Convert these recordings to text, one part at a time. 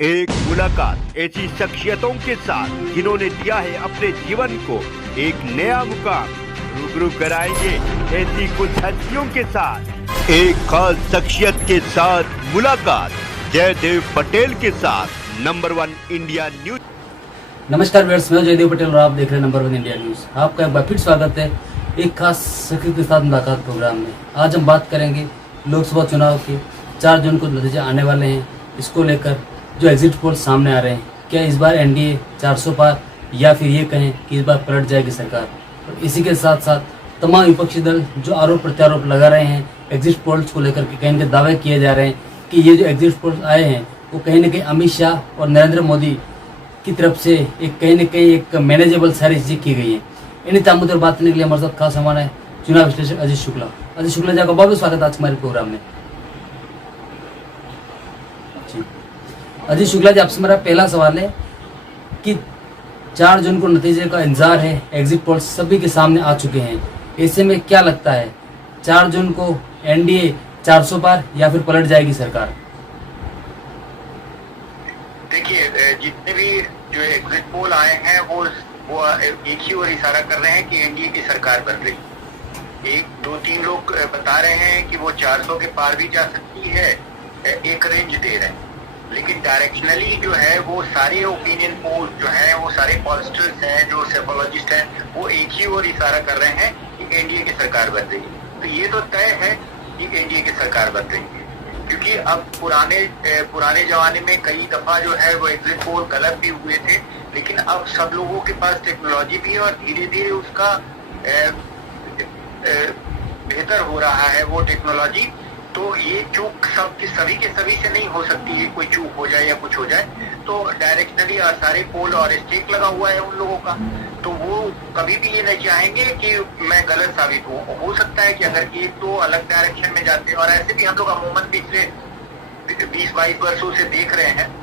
एक मुलाकात ऐसी शख्सियतों के साथ जिन्होंने दिया है अपने जीवन को एक नया मुकाम। रूबरू कराएंगे ऐसी कुछ हस्तियों के साथ एक खास शख्सियत के साथ मुलाकात जयदेव पटेल के साथ नंबर 1 इंडिया न्यूज। नमस्कार व्यूअर्स, मैं जयदेव पटेल और आप देख रहे हैं नंबर 1 इंडिया न्यूज। आपका एक बार फिर स्वागत है एक खास शख्सियत के साथ मुलाकात प्रोग्राम में। आज हम बात करेंगे लोकसभा चुनाव के 4 जून को नतीजे आने वाले हैं। इसको लेकर जो एग्जिट पोल सामने आ रहे हैं, क्या इस बार एनडीए 400 पार या फिर ये कहें कि इस बार पलट जाएगी सरकार। और इसी के साथ साथ तमाम विपक्षी दल जो आरोप प्रत्यारोप लगा रहे हैं एग्जिट पोल्स को लेकर के, कहीं न कहीं दावे किए जा रहे हैं कि ये जो एग्जिट पोल्स आए हैं वो कहीं न कहीं अमित शाह और नरेंद्र मोदी की तरफ से एक कहीं न कहीं एक मैनेजेबल सारी चीजें की गई है। इन्हीं तमाम मुद्दों पर बात करने के लिए हमारे साथ खास हमारा है चुनाव विश्लेषक अजीत शुक्ला। अजीत शुक्ला जी, आपका बहुत बहुत स्वागत है आज हमारे प्रोग्राम में। अजीत शुक्ला जी, आपसे मेरा पहला सवाल है कि 4 जून को नतीजे का इंतजार है, एग्जिट पोल सभी के सामने आ चुके हैं। ऐसे में क्या लगता है 4 जून को एनडीए 400 पार या फिर पलट जाएगी सरकार? देखिए, जितने भी जो एग्जिट पोल आए हैं वो एक ही ओर इशारा कर रहे हैं कि एनडीए की सरकार बन रही। 1-2-3 लोग बता रहे हैं कि वो 400 के पार भी जा सकती है, एक रेंज दे रहे हैं। लेकिन डायरेक्शनली जो है वो सारे ओपिनियन पोल जो है, वो सारे पॉलिटिशियंस हैं, जो सेफोलॉजिस्ट हैं, वो एक ही ओर इशारा कर रहे हैं कि एनडीए की सरकार बन रही है। तो ये तो तय है कि एनडीए की सरकार बन रही है, क्योंकि अब पुराने जमाने में कई दफा जो है वो एग्जिट पोल गलत भी हुए थे, लेकिन अब सब लोगों के पास टेक्नोलॉजी भी है और धीरे धीरे उसका बेहतर हो रहा है वो टेक्नोलॉजी। तो ये चूक सभी के सभी से नहीं हो सकती है, कोई चूक हो जाए या कुछ हो जाए। तो डायरेक्शनली सारे पोल और स्टेक लगा हुआ है उन लोगों का, तो वो कभी भी ये नहीं चाहेंगे कि मैं गलत साबित हूँ। हो सकता है कि अगर ये तो अलग डायरेक्शन में जाते हैं, और ऐसे भी हम लोग अमूमन पिछले 20-22 वर्षों से देख रहे हैं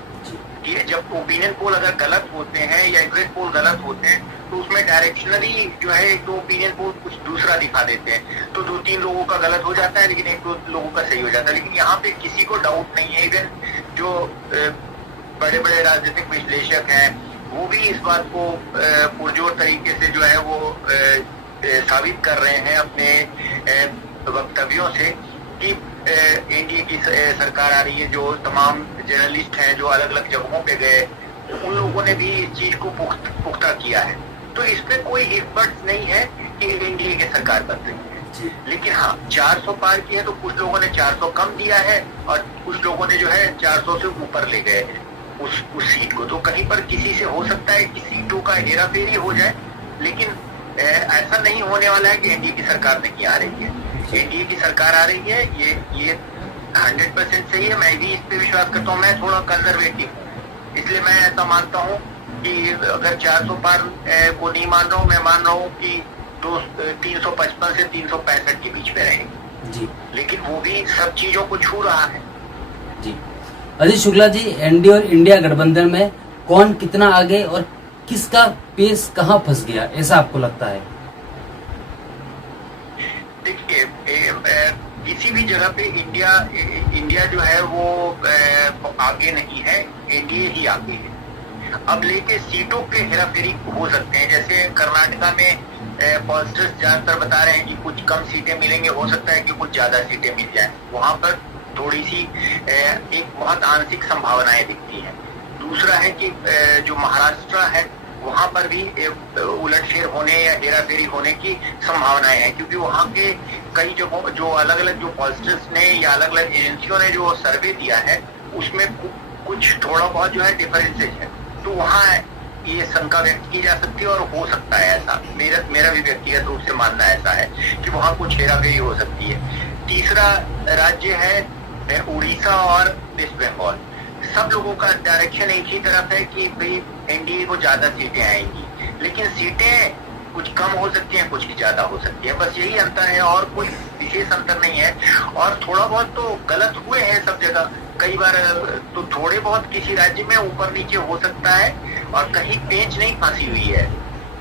कि जब ओपिनियन पोल अगर गलत होते हैं या एग्जिट पोल गलत होते हैं तो उसमें डायरेक्शनली जो है 1-2 ओपिनियन पोल कुछ दूसरा दिखा देते हैं। तो 2-3 लोगों का गलत हो जाता है, लेकिन 1-2 लोगों का सही हो जाता है। लेकिन यहाँ पे किसी को डाउट नहीं है, इवन जो बड़े बड़े राजनीतिक विश्लेषक हैं वो भी इस बात को पुरजोर तरीके से जो है वो साबित कर रहे हैं अपने वक्तव्यों से कि एनडीए की सरकार आ रही है। जो तमाम जर्नलिस्ट हैं जो अलग अलग जगहों पे गए, उन लोगों ने भी इस चीज को पुख्ता किया है। तो इसमें कोई इफर्ट नहीं है कि एनडीए की सरकार बन रही है। लेकिन हाँ, 400 पार किया तो कुछ लोगों ने 400 कम दिया है और कुछ लोगों ने जो है 400 से ऊपर ले गए उस सीट को। तो कहीं पर किसी से हो सकता है कि सीटों का हेरा फेरी हो जाए, लेकिन ऐसा नहीं होने वाला है कि एनडीए की सरकार नहीं आ रही है। एनडीए की सरकार आ रही है, ये 100% सही है। मैं भी इस पे विश्वास करता हूँ। मैं थोड़ा कंजर्वेटिव हूँ, इसलिए मैं ऐसा मानता हूँ कि अगर 400 पार को नहीं मान रहा हूँ, मैं मान रहा हूँ कि 355 से 365 के बीच में रहेगी जी। लेकिन वो भी सब चीजों को छू रहा है जी। अजीत शुक्ला जी, एनडीए और इंडिया गठबंधन में कौन कितना आगे और किसका पेस कहाँ फंस गया, ऐसा आपको लगता है? देखिए, किसी भी जगह पे इंडिया जो है वो आगे नहीं है, एनडीए ही आगे है। अब लेके सीटों के हेराफेरी हो सकते हैं। जैसे कर्नाटका में पॉलिटिक्स ज्यादातर बता रहे हैं कि कुछ कम सीटें मिलेंगे, हो सकता है कि कुछ ज्यादा सीटें मिल जाए। वहां पर थोड़ी सी एक बहुत आंशिक संभावनाएं दिखती हैं। दूसरा है कि जो महाराष्ट्र है वहां पर भी उलटफेर होने या हेराफेरी होने की संभावनाएं हैं, क्योंकि वहां के कई जगहों जो अलग अलग जो पॉलिटिक्स ने या अलग अलग एजेंसियों ने जो सर्वे दिया है उसमें कुछ थोड़ा बहुत जो है डिफरेंसेज है। तो वहाँ ये शंका व्यक्त की जा सकती है और हो सकता है ऐसा, मेरा भी व्यक्तिगत रूप से मानना ऐसा है कि वहाँ कुछ हेराफेरी हो सकती है। तीसरा राज्य है उड़ीसा और वेस्ट बंगाल। सब लोगों का डायरेक्शन एक ही तरफ है कि भाई एनडीए को ज्यादा सीटें आएंगी, लेकिन सीटें कुछ कम हो सकती हैं, कुछ ज्यादा हो सकती है। बस यही अंतर है और कोई विशेष अंतर नहीं है। और थोड़ा बहुत तो गलत हुए हैं सब जगह, कई बार तो थोड़े बहुत किसी राज्य में ऊपर नीचे हो सकता है, और कहीं पेंच नहीं फंसी हुई है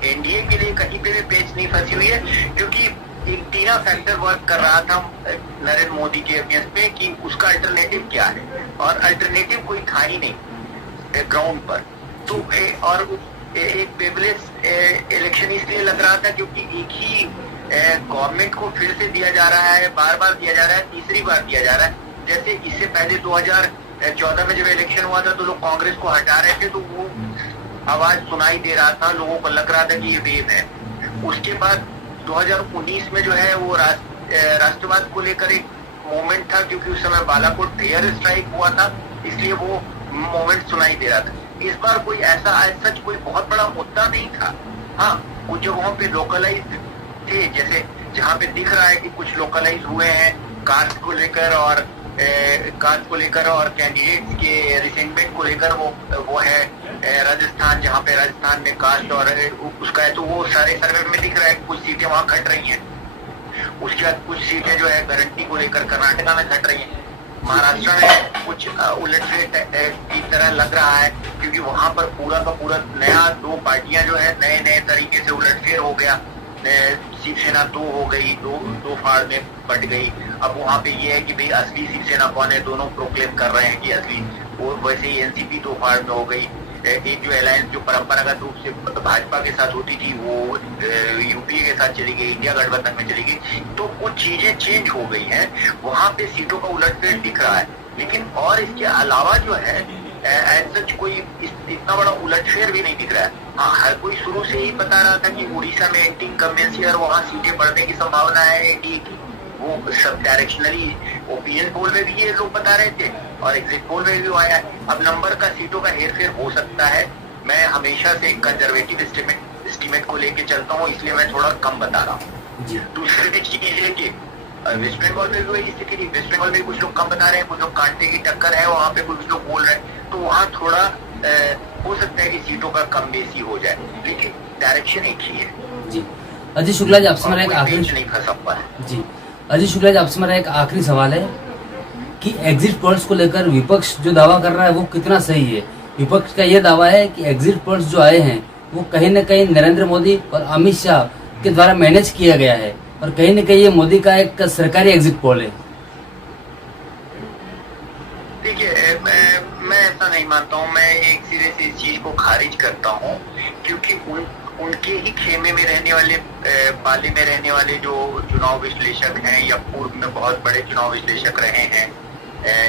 एनडीए के लिए, कहीं पे भी पेंच नहीं फंसी हुई है, क्योंकि एक तीसरा फैक्टर वर्क कर रहा था नरेंद्र मोदी के अगेंस्ट पे कि उसका अल्टरनेटिव क्या है, और अल्टरनेटिव कोई था ही नहीं। ग्राउंड पर। तो और एक पेपरलेस इलेक्शन इसलिए लग रहा था क्योंकि एक ही गवर्नमेंट को फिर से दिया जा रहा है, बार बार दिया जा रहा है, तीसरी बार दिया जा रहा है। जैसे इससे पहले 2014 में जब इलेक्शन हुआ था तो लोग कांग्रेस को हटा रहे थे, तो वो आवाज सुनाई दे रहा था, लोगों को लग रहा था कि ये वेव है। उसके बाद 2019 में जो है वो राष्ट्रवाद को लेकर एक मूवमेंट था, क्योंकि उस समय बालाकोट एयर स्ट्राइक हुआ था, इसलिए वो मूवमेंट सुनाई दे रहा था। इस बार कोई ऐसा सच कोई बहुत बड़ा मुद्दा नहीं था। हाँ, कुछ जगहों पे लोकलाइज थे, जैसे जहाँ पे दिख रहा है कि कुछ लोकलाइज हुए हैं कास्ट को लेकर और कैंडिडेट्स के रिसेंटमेंट को लेकर। वो है राजस्थान, जहाँ पे राजस्थान में कास्ट और उसका है, तो वो सारे सर्वे में दिख रहा है कुछ सीटें वहाँ घट रही हैं। उसके बाद कुछ सीटें जो है गारंटी को लेकर कर्नाटका में घट रही हैं। महाराष्ट्र में कुछ उलटफेर की तरह लग रहा है, क्योंकि वहां पर पूरा का पूरा नया दो पार्टियां जो है नए तरीके से उलटफेर हो गया। शिवसेना दो हो गई, दो फाड़ में बट गई। अब वहां पे ये है कि भाई असली शिवसेना कौन है, दोनों प्रोक्लेम कर रहे हैं कि असली। और वैसे ही एनसीपी दो फाड़ में हो गई। एक जो अलायंस जो परंपरागत रूप से भाजपा के साथ होती थी वो यूपीए के साथ चली गई, इंडिया गठबंधन में चली गई। तो कुछ चीजें चेंज हो गई हैं, वहां पे सीटों का उलटफेर दिख रहा है। लेकिन और इसके अलावा जो है सच कोई इतना बड़ा उलटफेर भी नहीं दिख रहा है। हाँ, हर कोई शुरू से ही बता रहा था कि उड़ीसा में एंटी इनकम्बेंसी और वहाँ सीटें बढ़ने की संभावना है एनडीए की। वो सब डायरेक्शनली ओपिनियन पोल में भी ये लोग बता रहे थे और एग्जिट पोल में भी आया है। अब नंबर का सीटों का हेरफेर हो सकता है। मैं हमेशा से कंजर्वेटिव एस्टीमेट को लेके चलता हूँ, इसलिए मैं थोड़ा कम बता रहा हूँ। दूसरी चीज है कि वेस्ट बंगाल में भी वही स्थिति थी। वेस्ट बंगाल में कुछ लोग कम बता रहे हैं, कुछ लोग कांटे की टक्कर है, वहाँ पे कुछ लोग बोल रहे हैं। तो वहाँ थोड़ा हो सकता है कि सीटों का कम बेसी हो जाए, लेकिन डायरेक्शन एक ही है। जी अजय शुक्ला जी, आपसे मेरा एक आखिरी नहीं फंसा हुआ है। जी अजय शुक्ला जी, आपसे मेरा एक आखिरी सवाल है कि एग्जिट पोल्स को लेकर विपक्ष जो दावा कर रहा है वो कितना सही है? विपक्ष का ये दावा है कि एग्जिट पोल्स जो आए हैं वो कहीं न कहीं नरेंद्र मोदी और अमित शाह के द्वारा मैनेज किया गया है और कहीं न कहीं ये मोदी का एक सरकारी एग्जिट पोल है। देखिए, मैं ऐसा नहीं मानता हूँ। मैं एक सिरे से इस चीज को खारिज करता हूँ, क्योंकि उनके ही खेमे में रहने वाले, पाले में रहने वाले जो चुनाव विश्लेषक हैं या पूर्व में बहुत बड़े चुनाव विश्लेषक रहे हैं,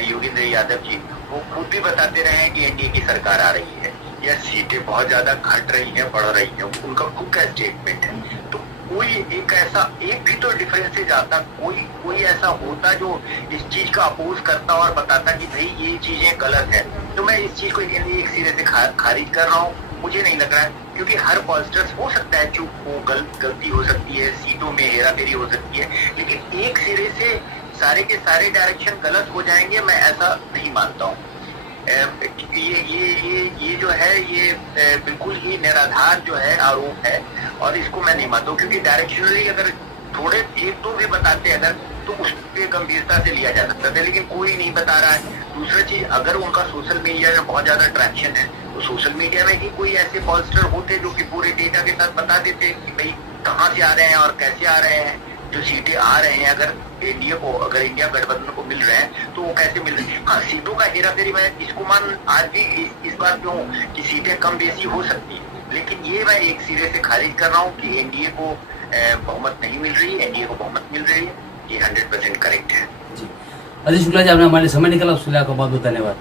योगेंद्र यादव जी, वो खुद भी बताते रहे हैं कि एनडीए की सरकार आ रही है या सीटें बहुत ज्यादा घट रही हैं, बढ़ रही हैं। उनका खुद का स्टेटमेंट है। तो कोई एक भी तो डिफरेंसेज आता, कोई ऐसा होता जो इस चीज का अपोज करता और बताता कि भाई ये चीजें गलत है। तो मैं इस चीज को एक सिरे से खारिज कर रहा हूँ। मुझे नहीं लग रहा है, क्योंकि हर पॉलिटिक्स हो सकता है चूक हो, गलती हो सकती है, सीटों में हेराफेरी हो सकती है, लेकिन एक सिरे से सारे के सारे डायरेक्शन गलत हो जाएंगे, मैं ऐसा नहीं मानता हूँ। ये जो है ये बिल्कुल ही निराधार जो है आरोप है और इसको मैं नहीं मानता हूँ, क्योंकि डायरेक्शनली अगर थोड़े एक दो भी बताते अगर तो उस पे गंभीरता से लिया जा सकता था, लेकिन कोई नहीं बता रहा है। दूसरा चीज, अगर उनका सोशल मीडिया में बहुत ज्यादा ट्रैक्शन है तो सोशल मीडिया में ही कोई ऐसे पॉलिटिशियन होते जो कि पूरे डेटा के साथ बता देते कि भाई कहाँ से आ रहे हैं और कैसे आ रहे हैं, जो सीटें आ रहे हैं अगर इंडिया गठबंधन को मिल रहे हैं तो वो कैसे मिल रही है। हाँ, सीटों का हेराफेरी मैं इसको आज भी इस बात पे हूँ कि सीटें कम बेसी हो सकती है, लेकिन ये मैं एक सिरे से खारिज कर रहा हूँ कि एनडीए को बहुमत नहीं मिल रही है, एनडीए को बहुमत मिल रही है, ये 100% करेक्ट है। जी अजय शुक्ला जी, आपने हमारे समय निकाला, उसके लिए आपका बहुत बहुत धन्यवाद।